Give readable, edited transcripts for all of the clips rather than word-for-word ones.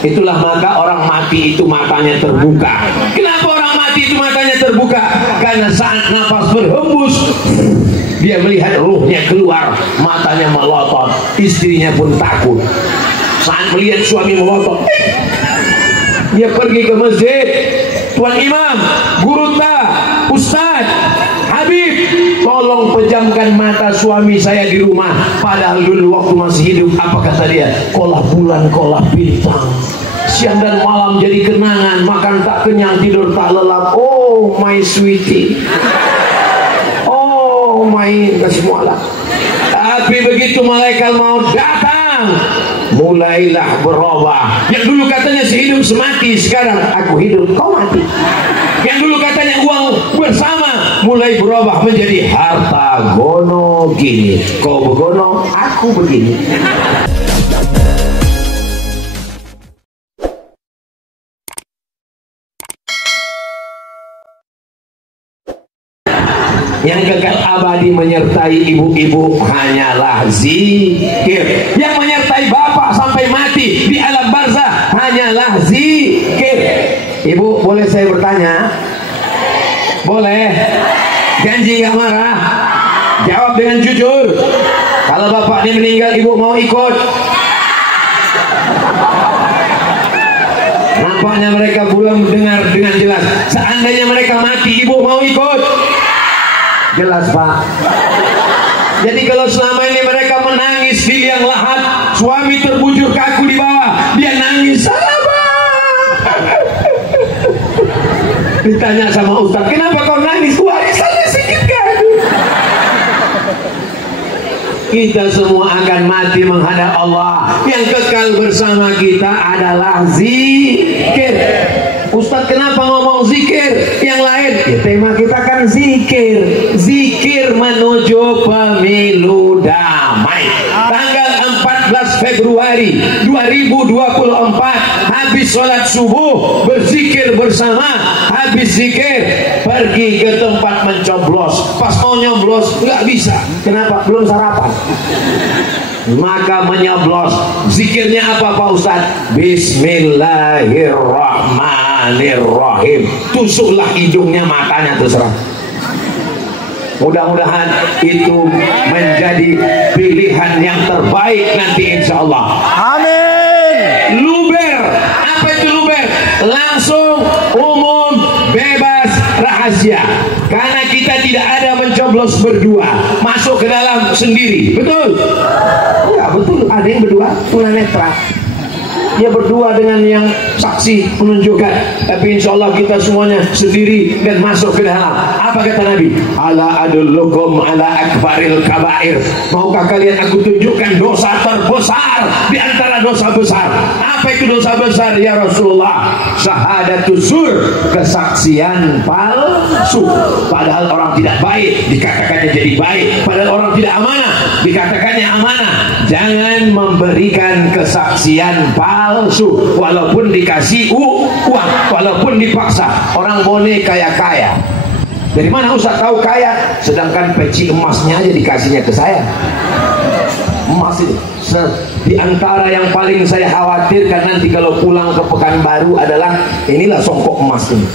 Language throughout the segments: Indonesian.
Itulah maka orang mati itu matanya terbuka. Kenapa orang mati itu matanya terbuka? Karena saat nafas berhembus, dia melihat ruhnya keluar, matanya melotot. Istrinya pun takut. Saat melihat suami melotot, dia pergi ke masjid. Tuan Imam, Guru Ta, Ustaz, Habib, tolong pejamkan mata suami saya di rumah. Padahal dulu waktu masih hidup, apa kata dia? Kolah bulan, kolah bintang, siang dan malam jadi kenangan, makan tak kenyang, tidur tak lelap. Oh my sweetie, oh my, semualah. Tapi begitu malaikat mau datang, mulailah berubah. Yang dulu katanya sehidup semati, sekarang aku hidup, kau mati. Yang dulu katanya uang bersama, mulai berubah menjadi harta gono gini. Kau begono, aku begini. Yang kekal abadi menyertai ibu-ibu hanyalah zikir. Yang menyertai bapak sampai mati di alam barzah hanyalah zikir. Ibu, boleh saya bertanya? Boleh? Janji gak marah? Jawab dengan jujur. Kalau bapak ini meninggal, ibu mau ikut? Nampaknya mereka belum dengar dengan jelas. Seandainya mereka mati, ibu mau ikut? Jelas, Pak. Jadi kalau selama ini mereka menangis di liang lahat, suami terbujur kaku di bawah, dia nangis, sabar. Ditanya sama Ustaz, kenapa kau nangis? Warisannya sedikit kan? Kita semua akan mati menghadap Allah. Yang kekal bersama kita adalah zikir. Ustaz, kenapa ngomong zikir? Yang lain, ya, tema kita kan zikir. Zikir menuju pemilu damai. Tanggal 14 Februari 2024, habis sholat subuh, berzikir bersama. Habis zikir, pergi ke tempat mencoblos. Pas mau nyoblos, nggak bisa. Kenapa? Belum sarapan. Maka menyoblos. Zikirnya apa Pak Ustaz? Bismillahirrahmanirrahim. Tusuklah hidungnya, matanya, terserah. Mudah-mudahan itu menjadi pilihan yang terbaik nanti insya Allah. Amin. Luber. Apa itu luber? Langsung, umum, bebas, rahasia. Karena kita tidak ada mencoblos berdua, masuk ke dalam sendiri. Betul? Enggak betul. Ada yang berdua, tunanetra. Dia berdua dengan yang saksi menunjukkan. Tapi insya Allah kita semuanya sendiri dan masuk ke dalam. Apa kata Nabi? Ala adullukum ala akbaril kabair. Maukah kalian aku tunjukkan dosa terbesar di antara dosa besar? Apa itu dosa besar ya Rasulullah? Syahadatus zur, kesaksian palsu. Padahal orang tidak baik dikatakannya jadi baik. Padahal orang tidak amanah dikatakannya amanah. Jangan memberikan kesaksian palsu, walaupun dikasih uang, walaupun dipaksa. Orang Bone kaya-kaya. Dari mana Ustaz tahu kaya? Sedangkan peci emasnya aja dikasihnya ke saya. Emas itu. Di antara yang paling saya khawatirkan nanti kalau pulang ke Pekanbaru adalah inilah songkok emas ini.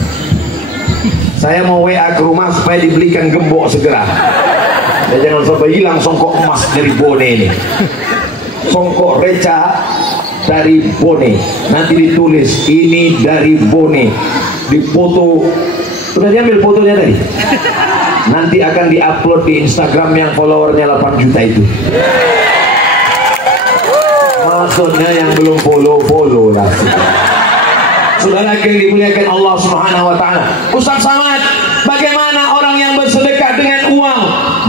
Saya mau WA ke rumah supaya dibelikan gembok segera. Ya, jangan sampai hilang songkok emas dari Bone ini. Songkok reca dari Bone. Nanti ditulis ini dari Bone. Dipoto. Sudah diambil fotonya tadi. Nanti akan diupload di Instagram yang followernya 8 juta itu. Maksudnya yang belum follow lah. Saudara yang dimuliakan Allah Subhanahu wa taala. Ustaz Samad, bagaimana orang yang bersedekah dengan uang?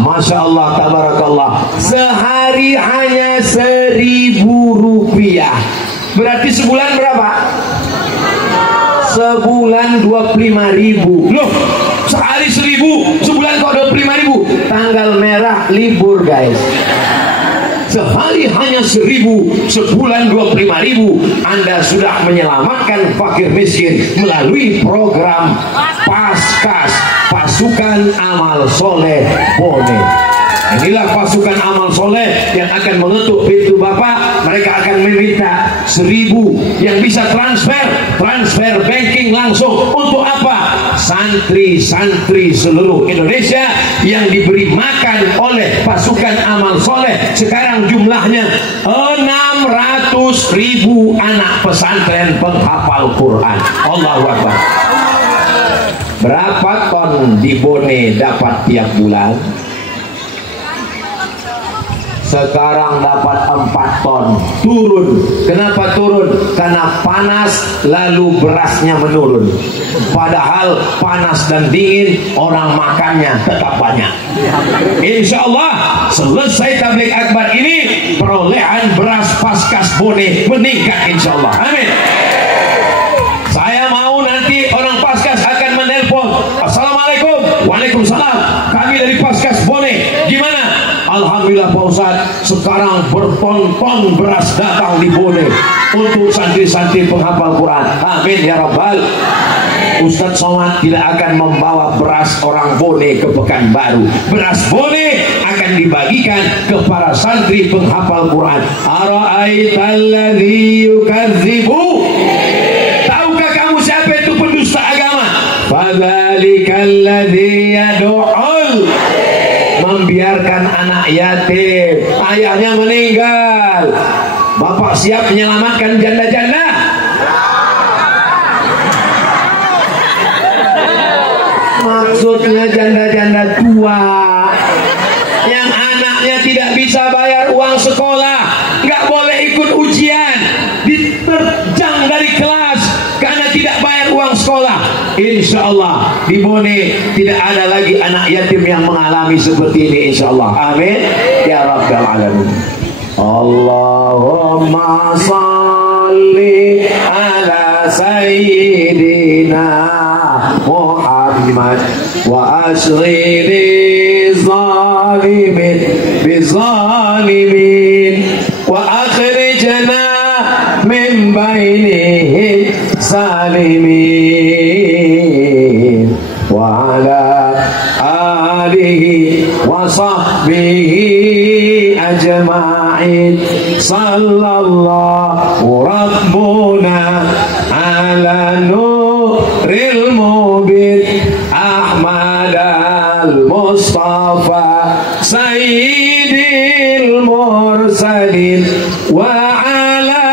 Masya Allah, tabarakallah. Sehari hanya 1.000 rupiah. Berarti sebulan berapa? Sebulan 25.000. Loh, sehari 1.000, sebulan kok 25.000. Tanggal merah libur guys. Sehari hanya 1.000, sebulan 25.000. Anda sudah menyelamatkan fakir miskin melalui program Paskas, Pasukan Amal Soleh Bone. Inilah pasukan amal soleh yang akan mengetuk pintu Bapak. Mereka akan meminta 1.000 yang bisa transfer banking langsung. Untuk apa? Santri-santri seluruh Indonesia yang diberi makan oleh pasukan amal soleh. Sekarang jumlahnya 600.000 anak pesantren penghafal Quran. Allahu Akbar. Berapa ton di Bone dapat tiap bulan? Sekarang dapat 4 ton. Turun. Kenapa turun? Karena panas lalu berasnya menurun. Padahal panas dan dingin orang makannya tetap banyak. Insya Allah selesai tabligh akbar ini perolehan beras Paskas Bone meningkat insya Allah. Amin. Saya mau nanti orang Paskas akan menelpon. Assalamualaikum. Waalaikumsalam. Kami dari Paskas Bone. Gimana? Alhamdulillah Pak Ustadz, sekarang berton-ton beras datang di Bone untuk santri-santri penghafal Quran. Amin ya Rabbal. Ustadz Somad tidak akan membawa beras orang Bone ke Pekanbaru. Beras Bone akan dibagikan ke para santri penghafal Quran. Ara'aitalladzi yukadzibu. Tahukah kamu siapa itu pendusta agama? Fadzalikalladzi yad'ul, membiarkan anak yatim, ayahnya meninggal. Bapak siap menyelamatkan janda-janda? Maksudnya janda-janda tua yang anaknya tidak bisa bayar uang sekolah, nggak boleh ikut ujian, diterjang dari kelas karena tidak bayar uang sekolah. Insya Allah di Bone tidak ada lagi anak yatim yang mengalami seperti ini insya Allah. Amin ya Rabbal Alamin. Allahumma salli ala sayyidina Muhammad wa ashghili zalimin bizalimin wa akhrijna min bainihim salimin wa ala alihi wa sahbihi ajma'in. Sallallahu rabbuna ala nuril mubin Ahmad al-Mustafa sayyidil mursalin wa ala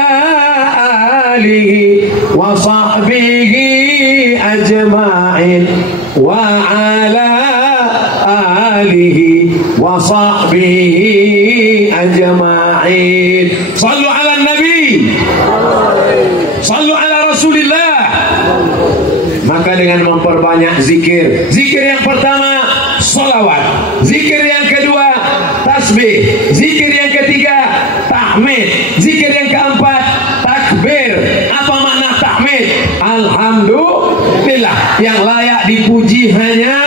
alihi wa sahbihi ajma'in wa ala alihi wa sahbihi ajma'in. Sallu ala nabi, sallu ala rasulillah. Maka dengan memperbanyak zikir, zikir yang pertama salawat, zikir yang kedua tasbih, zikir yang ketiga tahmid, zikir yang keempat takbir. Apa makna tahmid? Alhamdulillah, yang layak dipuji hanya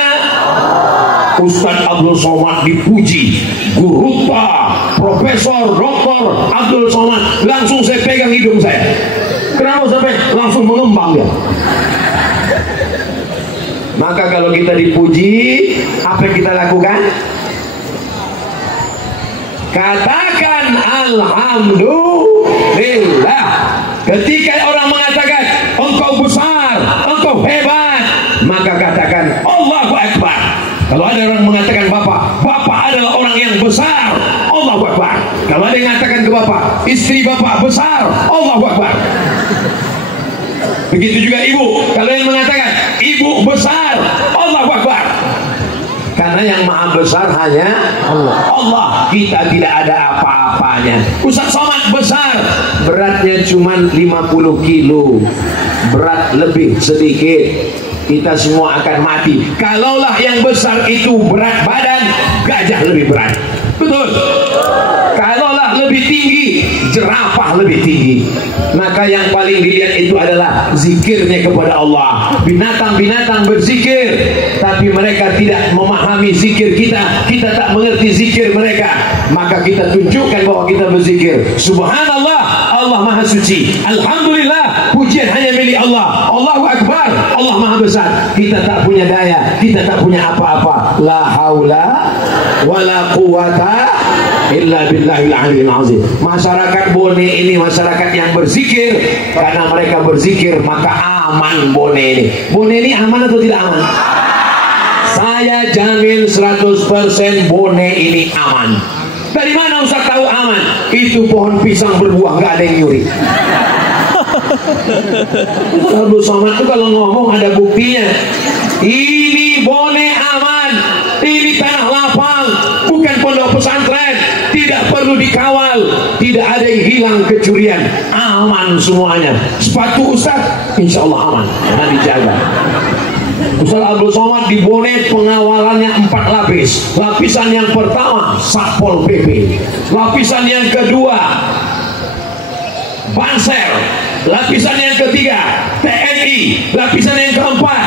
Ustadz Abdul Somad dipuji, Guruta, Profesor Dr. Abdul Somad. Langsung saya pegang hidung saya. Kenapa sampai langsung mengembang ya? Maka kalau kita dipuji, apa yang kita lakukan? Katakan Alhamdulillah. Ketika orang mengatakan engkau besar, engkau hebat, maka katakan Allahu Akbar. Kalau ada orang mengatakan Bapak adalah orang yang besar, Allahu Akbar. Kalau ada yang mengatakan ke Bapak, istri Bapak besar, Allahu Akbar. Begitu juga ibu, kalau yang mengatakan ibu besar, Allahu Akbar. Karena yang maha besar hanya Allah. Kita tidak ada apa-apanya. Ustadz Somad besar, beratnya cuma 50 kilo, berat lebih sedikit, kita semua akan mati. Kalaulah yang besar itu berat badan, gajah lebih berat. Betul. Kalaulah lebih tinggi, jerapah lebih tinggi. Maka yang paling dilihat itu adalah zikirnya kepada Allah. Binatang-binatang berzikir, tapi mereka tidak memahami zikir kita. Kita tak mengerti zikir mereka. Maka kita tunjukkan bahwa kita berzikir. Subhanallah, Allah Maha Suci. Alhamdulillah, pujian hanya milik Allah. Allah Allahu Akbar, Allah Maha Besar. Kita tak punya daya, kita tak punya apa-apa. La haula wala quwata illa billahil aliyil azim. Masyarakat Bone ini masyarakat yang berzikir. Karena mereka berzikir maka aman Bone ini. Bone ini aman atau tidak aman? Saya jamin 100% Bone ini aman. Dari mana Ustaz tahu aman? Itu pohon pisang berbuah, nggak ada yang nyuri. Abdul Somad itu kalau ngomong ada buktinya. Ini Bone aman, ini tanah lapang, bukan pondok pesantren, tidak perlu dikawal, tidak ada yang hilang kecurian, aman semuanya. Sepatu Ustaz, insya Allah aman, karena dijaga. Ustaz Abdul Somad di Bone pengawalannya 4 lapis. Lapisan yang pertama Satpol PP, lapisan yang kedua Pansel, lapisan yang ketiga TNI, lapisan yang keempat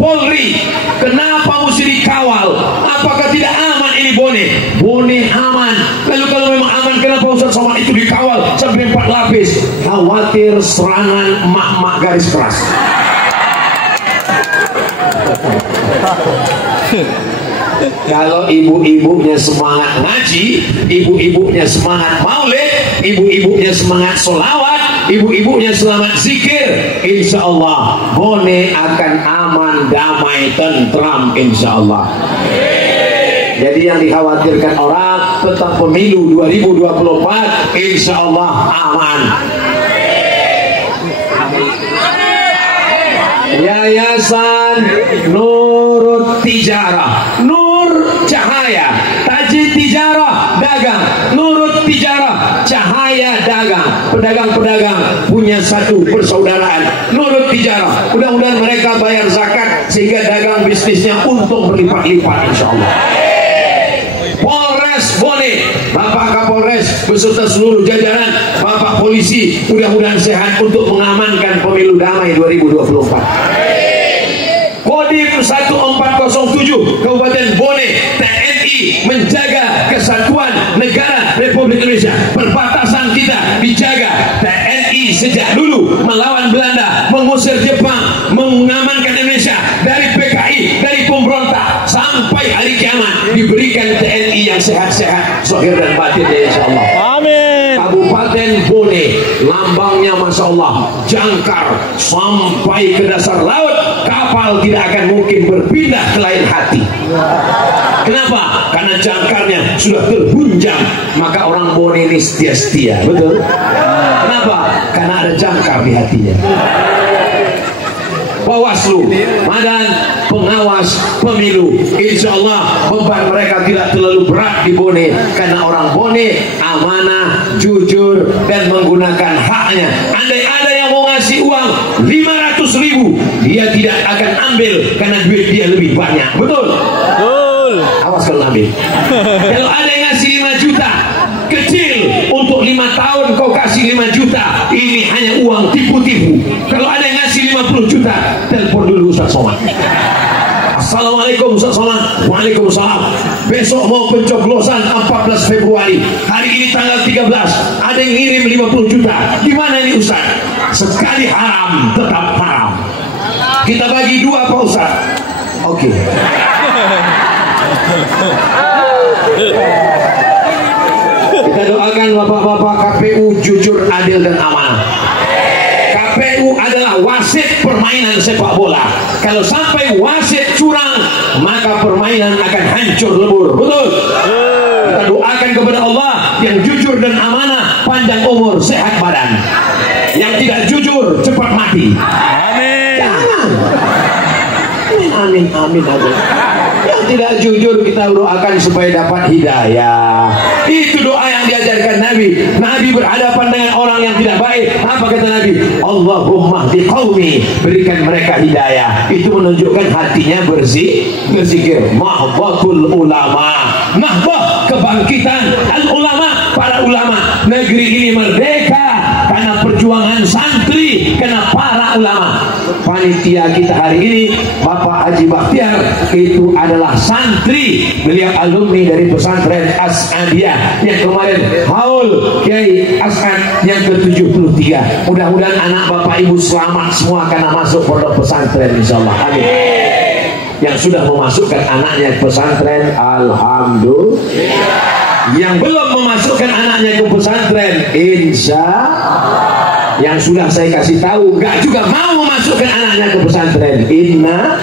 Polri. Kenapa mesti dikawal? Apakah tidak aman ini Bone? Bone aman. Lalu kalau memang aman, kenapa Ustaz Somad itu dikawal sampai 4 lapis? Khawatir serangan emak-emak garis keras. Kalau ibu-ibunya semangat ngaji, ibu-ibunya semangat maulid, ibu-ibunya semangat solawat, ibu-ibunya selamat zikir, insya Allah Bone akan aman, damai, tentram, insya Allah. Jadi yang dikhawatirkan orang tentang pemilu 2024, insya Allah aman. Yayasan Nurut Tijarah, Nur Cahaya, Tajid Tijarah dagang, Nurut Tijarah cahaya dagang. Pedagang-pedagang punya satu persaudaraan, Nurut Tijarah. Mudah-mudahan mereka bayar zakat sehingga dagang bisnisnya untung berlipat-lipat insyaallah. Polres Bone, Bapak Kapolres beserta seluruh jajaran, Bapak Polisi, mudah-mudahan sehat untuk mengamankan pemilu damai 2024. Kodim 1407 Kabupaten Bone, TNI menjaga kesatuan negara Republik Indonesia. Perbatasan kita dijaga. TNI sejak dulu melawan Belanda, mengusir Jepang, mengamankan Indonesia dari PKI, dari pemberontak sampai hari kiamat. Diberikan TNI yang sehat-sehat zahir dan batin ya insyaallah. Amin. Kabupaten Bone lambangnya Masya Allah jangkar sampai ke dasar laut. Kapal tidak akan mungkin berpindah ke lain hati. Kenapa? Karena jangkarnya sudah terhunjam. Maka orang Bone ini setia-setia. Betul? Kenapa? Karena ada jangkar di hatinya. Bawaslu, Badan Pengawas Pemilu, insya Allah beban mereka tidak terlalu berat di Bone. Karena orang Bone amanah, jujur, dan menggunakan haknya. Andai ada yang mau ngasih uang 500.000, dia tidak akan ambil karena duit dia lebih banyak. Betul? Betul. Awas kalau ambil. Kalau ada yang ngasih 5 juta, kecil, untuk 5 tahun kau kasih 5 juta, ini hanya uang tipu-tipu. Kalau ada yang ngasih 50 juta, telepon dulu Ustaz Somad. Assalamualaikum Ustaz Somad. Waalaikumsalam. Besok mau pencoblosan 14 Februari. Hari ini tanggal 13. Ada yang ngirim 50 juta. Gimana ini Ustaz? Sekali haram, tetap haram. Kita bagi 2 Pak Ustaz. Oke. Kita doakan bapak-bapak KPU jujur, adil, dan amanah. KPU adalah wasit permainan sepak bola. Kalau sampai wasit curang, maka permainan akan hancur lebur. Betul? Kita doakan kepada Allah yang jujur dan amanah, panjang umur, sehat badan. Yang tidak jujur, cepat mati. Amin. Jangan. Amin, amin aja. Yang tidak jujur kita doakan supaya dapat hidayah. Itu doa yang diajarkan Nabi. Nabi berhadapan dengan orang yang tidak baik. Apa kata Nabi? Allahumma hdi qaumi, berikan mereka hidayah. Itu menunjukkan hatinya berzikir. Mahbatul ulama, mahbah kebangkitan al ulama, para ulama. Negeri ini merdeka karena perjuangan santri, karena para ulama. Panitia kita hari ini Bapak Haji Bakhtiar itu adalah santri, beliau alumni dari pesantren As'adiyah yang kemarin haul Kiai As'ad yang ke-73. Mudah-mudahan anak Bapak Ibu selamat semua karena masuk pondok pesantren insyaallah. Amin. Yang sudah memasukkan anaknya ke pesantren, alhamdulillah. Yang belum memasukkan anaknya ke pesantren, insya yang sudah saya kasih tahu enggak juga mau memasukkan anaknya ke pesantren, inna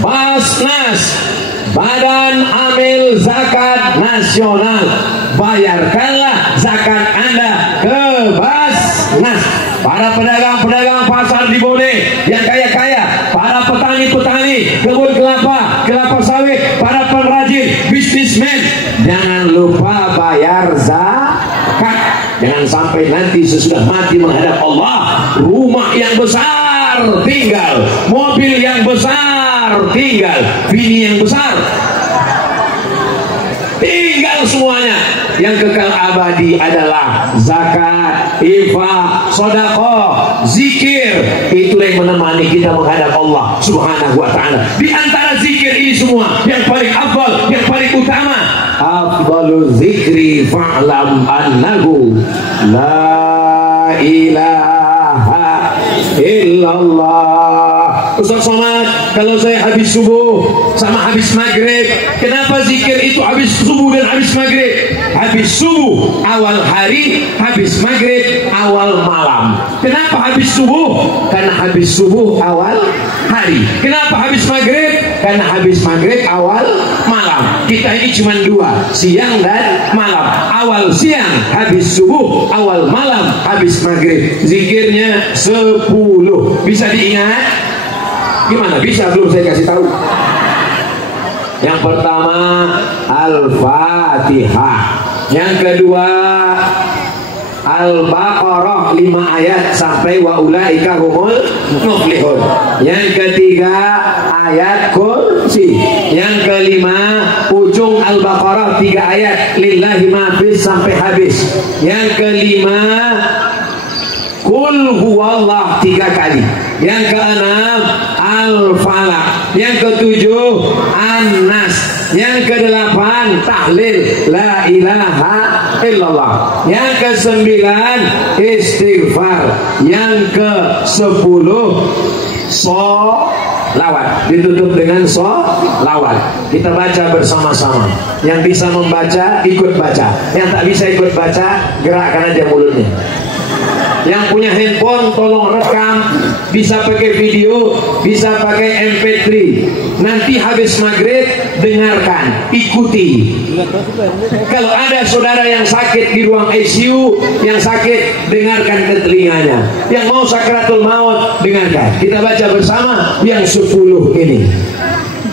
Basnas, Badan Amil Zakat Nasional, bayarkanlah zakat Anda ke Basnas. Para pedagang-pedagang pasar di Bone yang kaya-kaya, para petani-petani kebun kelapa, kelapa sawit, para pengrajin, bisnismen, jangan lupa bayar zakat. Jangan sampai nanti sesudah mati menghadap Allah, rumah yang besar tinggal, mobil yang besar tinggal, bini yang besar tinggal semuanya. Yang kekal abadi adalah zakat, infak, sedekah, zikir. Itulah yang menemani kita menghadap Allah Subhanahu wa ta'ala. Di antara zikir ini semua, yang paling afdal, yang paling utama, afdalu zikri fa'lam annahu la ilaha illallah. Ustaz Somad, kalau saya habis subuh sama habis maghrib, kenapa zikir itu habis subuh dan habis maghrib? Habis subuh awal hari, habis maghrib awal malam. Kenapa habis subuh? Karena habis subuh awal hari. Kenapa habis maghrib? Karena habis maghrib awal malam. Kita ini cuma dua, siang dan malam. Awal siang habis subuh, awal malam habis maghrib. Zikirnya 10. Bisa diingat? Gimana bisa? Belum saya kasih tahu. Yang pertama Al-Fatihah, yang kedua Al-Baqarah 5 ayat sampai wa ulaika humul muflihun, yang ketiga ayat kursi, yang kelima ujung Al-Baqarah 3 ayat lillahi ma fis sampai habis, yang kelima Qul huwallah 3 kali, yang keenam Al-Falaq, yang ketujuh An-Nas, yang kedelapan tahlil la ilaha illallah, yang kesembilan istighfar, yang ke-10 sholawat. Ditutup dengan sholawat. Kita baca bersama-sama. Yang bisa membaca ikut baca, yang tak bisa ikut baca gerakkan aja mulutnya. Yang punya handphone tolong rekam, bisa pakai video, bisa pakai MP3. Nanti habis maghrib dengarkan, ikuti. Kalau ada saudara yang sakit di ruang ICU, yang sakit dengarkan ke telinganya. Yang mau sakratul maut dengarkan. Kita baca bersama yang 10 ini.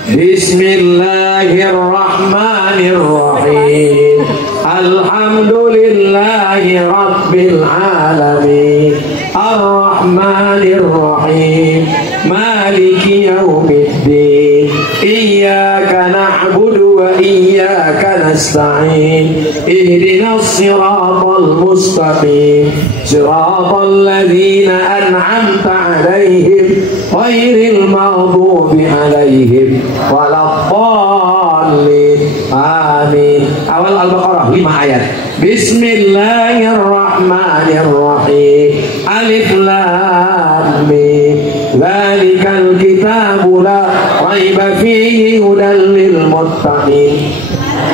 Bismillahirrahmanirrahim. Alhamdulillahi Rabbil Alamin. Ar-Rahmanir-Rahim. Maliki yaumiddin. Iyyaka na'budu wa iyyaka nasta'in. Ihdinas siratal mustaqim. Siratal ladzina an'amta 'alaihim ghairil maghdubi 'alaihim waladdallin. Amin. Awal Al-Baqarah 5 ayat. Bismillahirrahmanirrahim. Alif lam mim. Dzalikal kitabu la raiba fihi hudan lil muttaqin.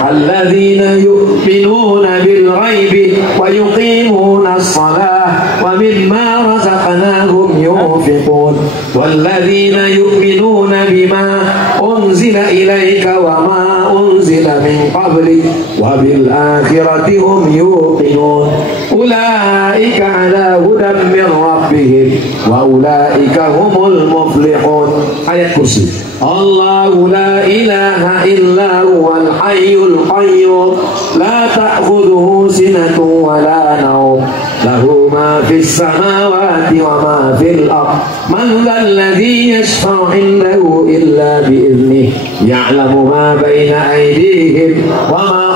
Alladzina yu'minuna bil ghaibi wa yuqimuna as-salah wa mimma razaqnahum yunfiqun. Walladzina yu'minuna bima unzila ilayka wa ma unzila min qablik wa bil akhirati hum yuqinun. Ulaika ala hudan min rabbihim wa ulaika humul muflihun. Ayat kursi. Allahu la ilaha illa huwal hayyul qayyum la ta'khudhuhu sinatun wa la nawm lahu ma fis samawati wa ma fil ardh man dhal ladzi yashfa'u 'indahu illa bi idhnihi ya'lamu ma bayna aydihim wa ma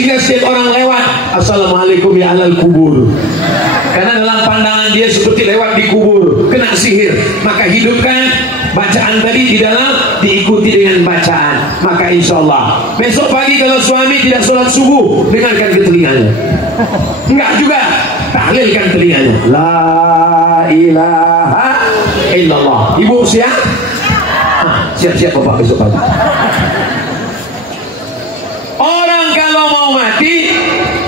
sehingga setiap orang lewat, assalamualaikum ya ahlal kubur. Karena dalam pandangan dia seperti lewat di kubur, kena sihir. Maka hidupkan bacaan tadi di dalam, diikuti dengan bacaan. Maka insya Allah besok pagi kalau suami tidak sholat subuh, dengarkan ke telinganya. Enggak juga, tahlilkan telinganya. La ilaha illallah. Ibu siap? Siap-siap bapak besok pagi. Orang kalau mau mati,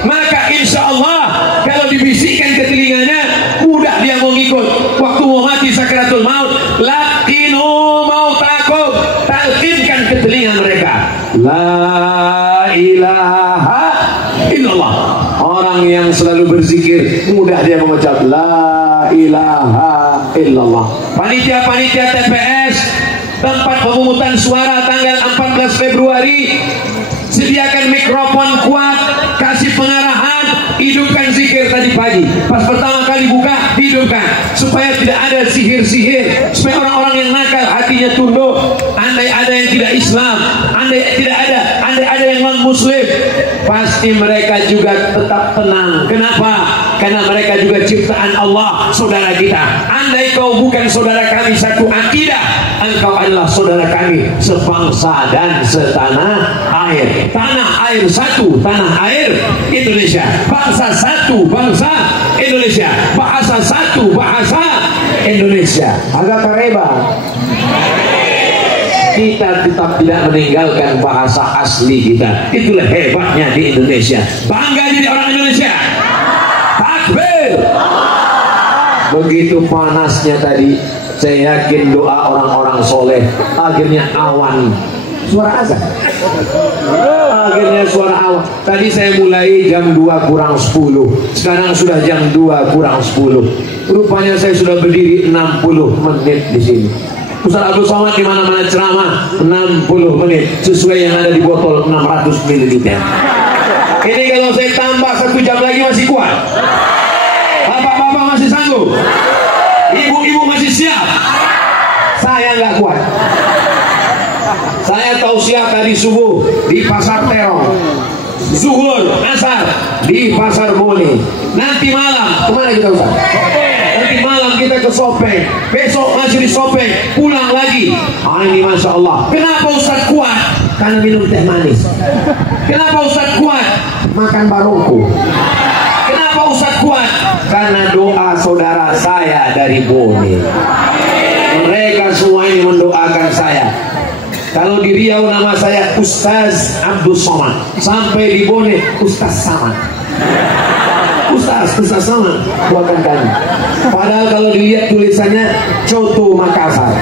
maka insya Allah kalau dibisikkan ke telinganya, mudah dia mau ngikut. Waktu mau mati sakaratul maut, laqinu mautakum, talqinkan ke telinga mereka. La ilaha illallah. Orang yang selalu berzikir, mudah dia mengucap la ilaha illallah. Panitia-panitia TPS, tempat pemungutan suara tanggal 14 Februari, sediakan mikrofon kuat, kasih pengarahan, hidupkan zikir tadi pagi. Pas pertama kali buka, hidupkan, supaya tidak ada sihir-sihir, supaya orang-orang yang nakal hatinya tunduk. Andai ada yang tidak Islam, andai ada yang non-Muslim, pasti mereka juga tetap tenang. Kenapa? Karena mereka juga ciptaan Allah, saudara kita. Andai kau bukan saudara kami satu akidah, engkau adalah saudara kami sebangsa dan setanah air. Tanah air satu, tanah air Indonesia. Bangsa satu, bangsa Indonesia. Bahasa satu, bahasa Indonesia. Agak kareba. Kita tetap tidak meninggalkan bahasa asli kita. Itulah hebatnya di Indonesia. Bangga jadi orang Indonesia. Takbir. Begitu panasnya tadi, saya yakin doa orang-orang soleh, akhirnya awan. Suara azan. Akhirnya suara awan. Tadi saya mulai jam 2 kurang 10. Sekarang sudah jam 2 kurang 10. Rupanya saya sudah berdiri 60 menit di sini. Ustaz Abdul Somad di mana-mana ceramah 60 menit sesuai yang ada di botol 600 ml. Ini kalau saya tambah 1 jam lagi masih kuat. Bapak-bapak masih sanggup? Ibu-ibu masih siap? Saya nggak kuat. Saya tahu siap tadi subuh di pasar Terong, zuhur, asar di pasar Bone. Nanti malam kemana kita Ustaz? Nanti malam kita ke Sopeng, besok masih di Sopeng, pulang lagi. Ini Masya Allah. Kenapa Ustaz kuat? Karena minum teh manis. Kenapa Ustaz kuat? Makan barongko. Kenapa Ustaz kuat? Karena doa saudara saya dari Bone. Mereka semua ini mendoakan saya. Kalau di Riau nama saya Ustaz Abdul Somad, sampai di Bone Ustaz Samad. Ustaz Samad bukan kami. Padahal kalau dilihat tulisannya Coto Makassar,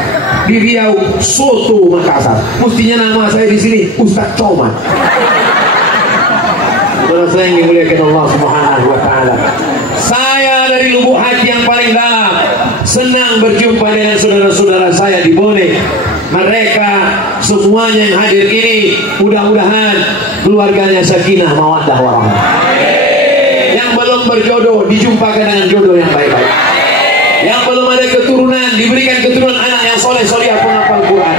di Riau Soto Makassar. Mestinya nama saya di sini Ustaz Comad. Saya yang dimuliakan Allah Subhanahu wa Ta'ala. Saya dari lubuk hati yang paling dalam senang berjumpa dengan saudara-saudara saya di Bone. Mereka semuanya yang hadir ini, mudah-mudahan keluarganya sakinah mawaddah warahmah. Yang belum berjodoh dijumpakan dengan jodoh yang baik-baik. Yang belum ada keturunan diberikan keturunan anak yang soleh-soleh penghafal Quran.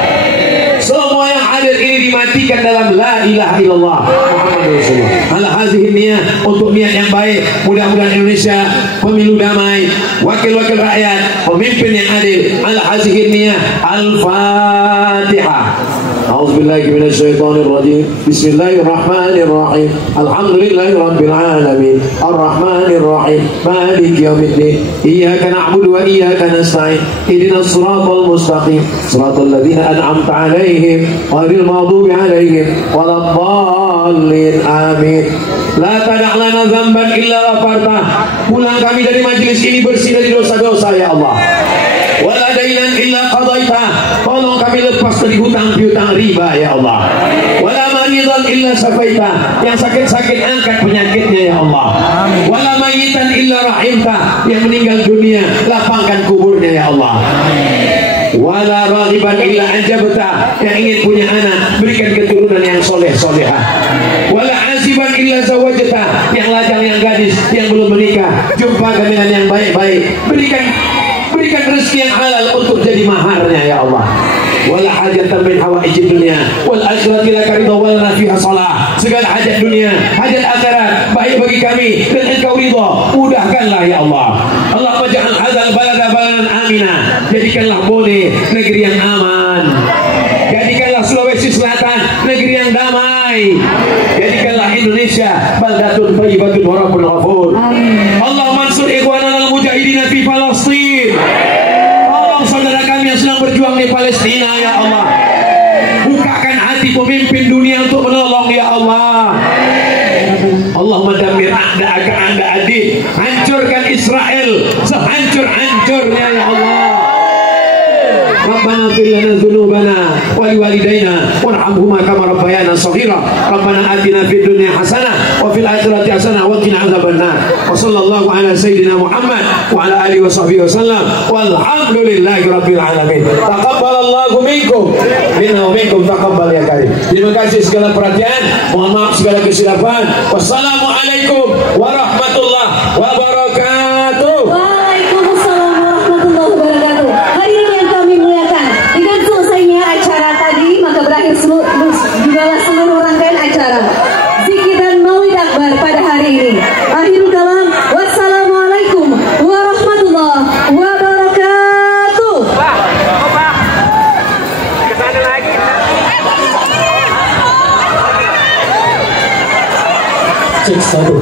Semua yang hadir ini dimatikan dalam la ilaha illallah Muhammadur Rasulullah. Al-hazihin niyah, untuk niat yang baik. Mudah-mudahan Indonesia pemilu damai, wakil-wakil rakyat, pemimpin yang adil. Al-hazihin niyah. Al-Fatihah. A'udzubillahi minasyaitonir rajim. Bismillahirrahmanirrahim. Alhamdulillahirabbil alamin. Arrahmanir rahim. Maliki yaumiddin. Iyyaka na'budu wa iyyaka nasta'in. Ihdinas siratal mustaqim. Siratal ladzina an'amta 'alaihim ghairil maghdubi 'alaihim waladdallin. Amin. La tada' lana dzamban illa ghafartah. Pulang kami dari majelis ini bersih dari dosa-dosa ya Allah. Wala dainan illa qadaita. Tolong kami lepas dari hutang-piutang riba ya Allah. Wala maridan illa safaita. Yang sakit-sakit angkat penyakitnya ya Allah. Wala mayitan illa rahimta. Yang meninggal dunia lapangkan kuburnya ya Allah. Wala raghiban illa anjabta. Yang ingin punya anak berikan keturunan yang soleh-solehah. Wala aziban illa zawajta. Yang lajang, yang gadis, yang belum menikah, jumpakan dengan yang baik-baik. Berikan rezeki yang halal untuk jadi maharnya ya Allah. wala hajatan min hawaijid dunya wal akhirati laka ridha wa lana fiha salah. Segala hajat dunia, hajat akhirat baik bagi kami dan Engkau ridha, mudahkanlah ya Allah. Allahumma ja'al hadzal balada baladan amina. Jadikanlah Bone negeri yang aman. Jadikanlah Sulawesi Selatan negeri yang damai. Jadikanlah Indonesia baldatun thayyibatun wa rabbun ghafur. Allahumma ansur ikhwanana al-mujahidin fi Palestin. Tolong saudara kami yang sedang berjuang di Palestina ya Allah. Bukakan hati pemimpin dunia untuk menolong ya Allah. Allahumma damir a'da'aka a'da' ad-din. Hancurkan Israel sehancur-hancurnya ya Allah. Rabbana ighfir lana dzunubana wa liwalidayna warhamhuma kama rabbayana shaghira. Rabbana atina fid dunya hasanah wa fil akhirati hasanah wa qina adzabannar. Wa sallallahu ala sayyidina Muhammad wa ala alihi wa sahbihi wasallam. Walhamdulillahi rabbil alamin. Taqabbalallahu minkum minna wa minkum taqabbal ya karim. Terima kasih segala perhatian. Mohon maaf segala kesilapan. Wassalamualaikum warahmatullahi wabarakatuh. Waalaikumsalam warahmatullahi wabarakatuh. Hadirin yang kami muliakan, dengan selesainya acara tadi maka berakhir jugalah seluruh rangkaian acara zikir dan maulid akbar pada hari ini. Akhirul kalam, wassalamualaikum warahmatullahi wabarakatuh. Kesana lagi. Cek satu.